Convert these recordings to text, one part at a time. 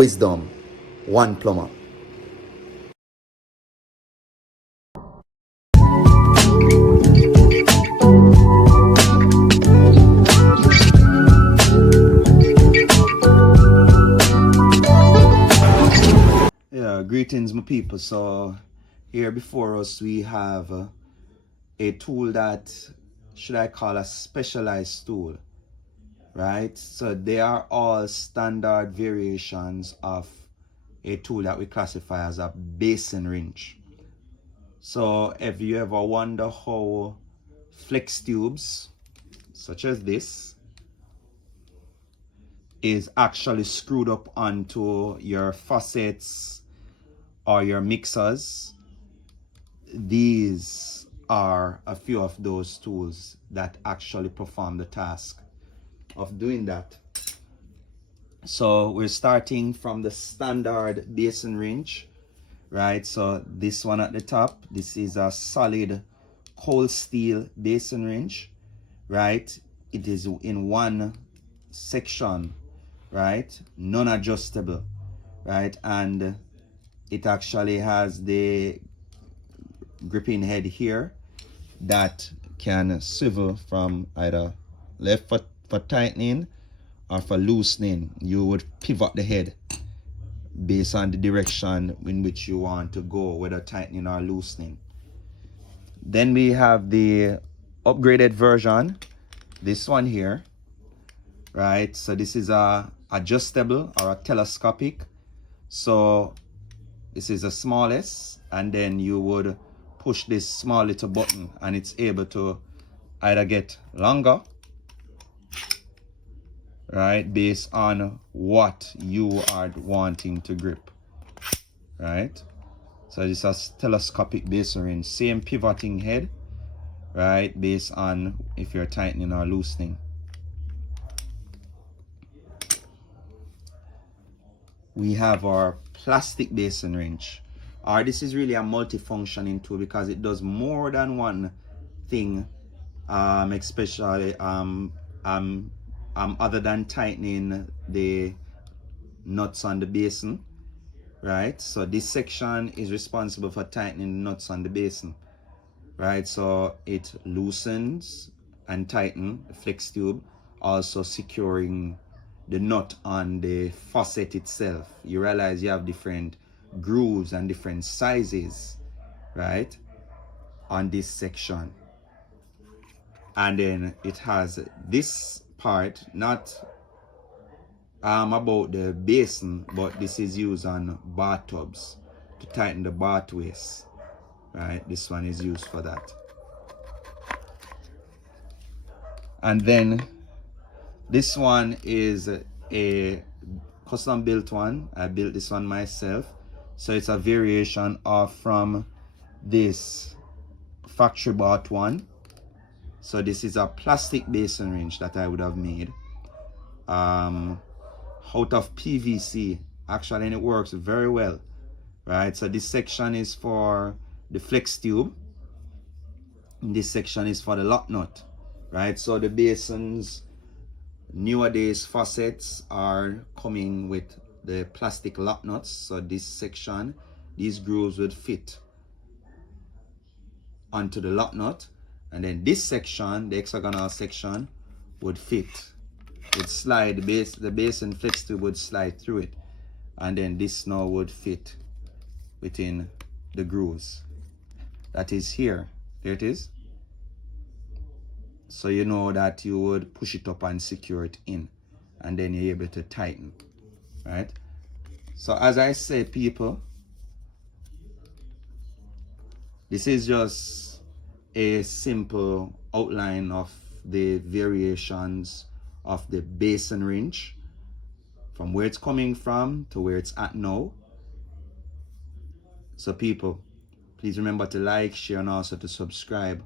Wisdom, one plumber. Yeah, greetings, my people. So, here before us, we have a tool that should I call a specialized tool, right? So, they are all standard variations of a tool that we classify as a basin wrench. So, if you ever wonder how flex tubes, such as this, is actually screwed up onto your faucets or your mixers, these are a few of those tools that actually perform the task of doing that. So we're starting from the standard basin wrench, right? So this one at the top, this is a solid cold steel basin wrench, right? It is in one section, right? Non-adjustable, right? And it actually has the gripping head here that can swivel from either left for tightening or for loosening. You would pivot the head based on the direction in which you want to go, whether tightening or loosening. Then we have the upgraded version, this one here, right? So this is a adjustable or a telescopic. So this is the smallest, and then you would push this small little button and it's able to either get longer, right, based on what you are wanting to grip, right? So this is telescopic basin wrench, same pivoting head, right, based on if you're tightening or loosening. We have our plastic basin wrench, or this is really a multifunctioning tool because it does more than one thing, especially other than tightening the nuts on the basin, right? So this section is responsible for tightening the nuts on the basin, right? So it loosens and tightens the flex tube, also securing the nut on the faucet itself. You realize you have different grooves and different sizes, right, on this section. And then it has this part, not about the basin, but this is used on bathtubs to tighten the bathways, right? This one is used for that. And then this one is a custom built one. I built this one myself, so it's a variation of from this factory bought one. So this is a plastic basin wrench that I would have made out of PVC actually, and it works very well, right? So this section is for the flex tube, and this section is for the lock nut, right? So the basins nowadays, faucets are coming with the plastic lock nuts. So this section, these grooves would fit onto the lock nut, and then this section, the hexagonal section, would slide, the basin flex tube would slide through it, and then this now would fit within the grooves that is here. There it is. So you know that you would push it up and secure it in, and then you're able to tighten, right? So as I say, people, this is just a simple outline of the variations of the basin wrench, from where it's coming from to where it's at now. So people, please remember to like, share, and also to subscribe.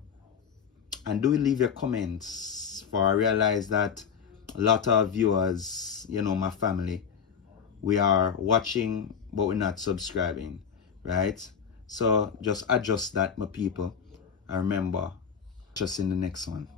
And do leave your comments, for I realize that a lot of viewers, my family, we are watching but we're not subscribing, right? So just adjust that, my people, and remember, just in the next one.